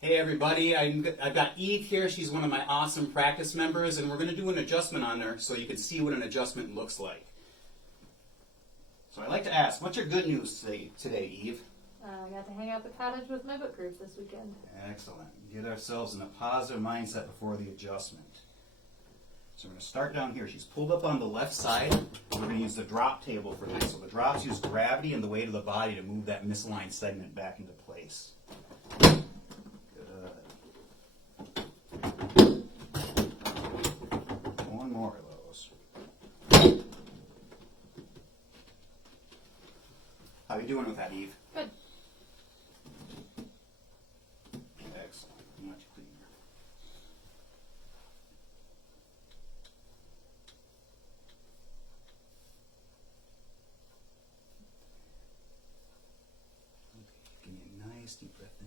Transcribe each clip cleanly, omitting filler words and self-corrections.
Hey everybody, I've got Eve here. She's one of my awesome practice members, and we're going to do an adjustment on her so you can see what an adjustment looks like. So I'd like to ask, what's your good news today, Eve? I got to hang out at the cottage with my book group this weekend. Excellent. Get ourselves in a positive mindset before the adjustment. So we're going to start down here. She's pulled up on the left side. We're going to use the drop table for this. So the drops use gravity and the weight of the body to move that misaligned segment back into place. Good. One more of those. How are you doing with that, Eve? Good. Excellent. Much cleaner. Okay, give me a nice deep breath in.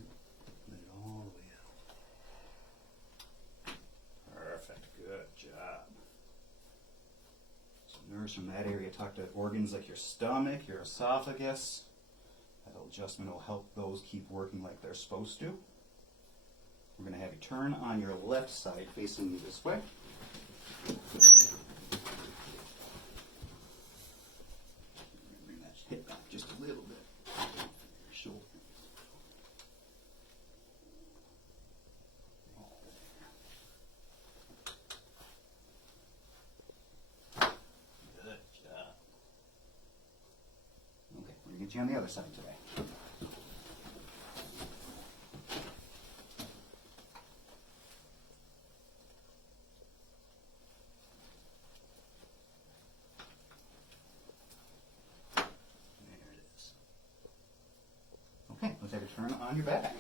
Let it all the way out. Perfect. Good job. So nerves from that area talk to organs like your stomach, your esophagus. That adjustment will help those keep working like they're supposed to. We're going to have you turn on your left side facing you this way. Bring that hip back just a little bit. Your shoulder. Good job. Okay, we're going to get you on the other side today. There it is. Okay, let's have you turn on your back.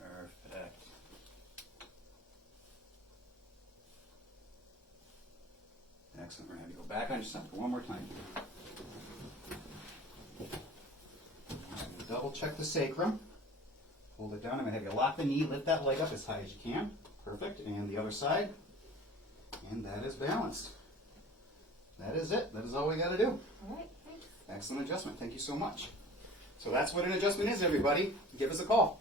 Perfect. Excellent. We're going to have you go back on your stomach one more time. Double check the sacrum. Hold it down. I'm going to have you lock the knee, lift that leg up as high as you can. Perfect. And the other side. And that is balanced. That is it. That is all we got to do. All right, thanks. Excellent adjustment. Thank you so much. So that's what an adjustment is, everybody. Give us a call.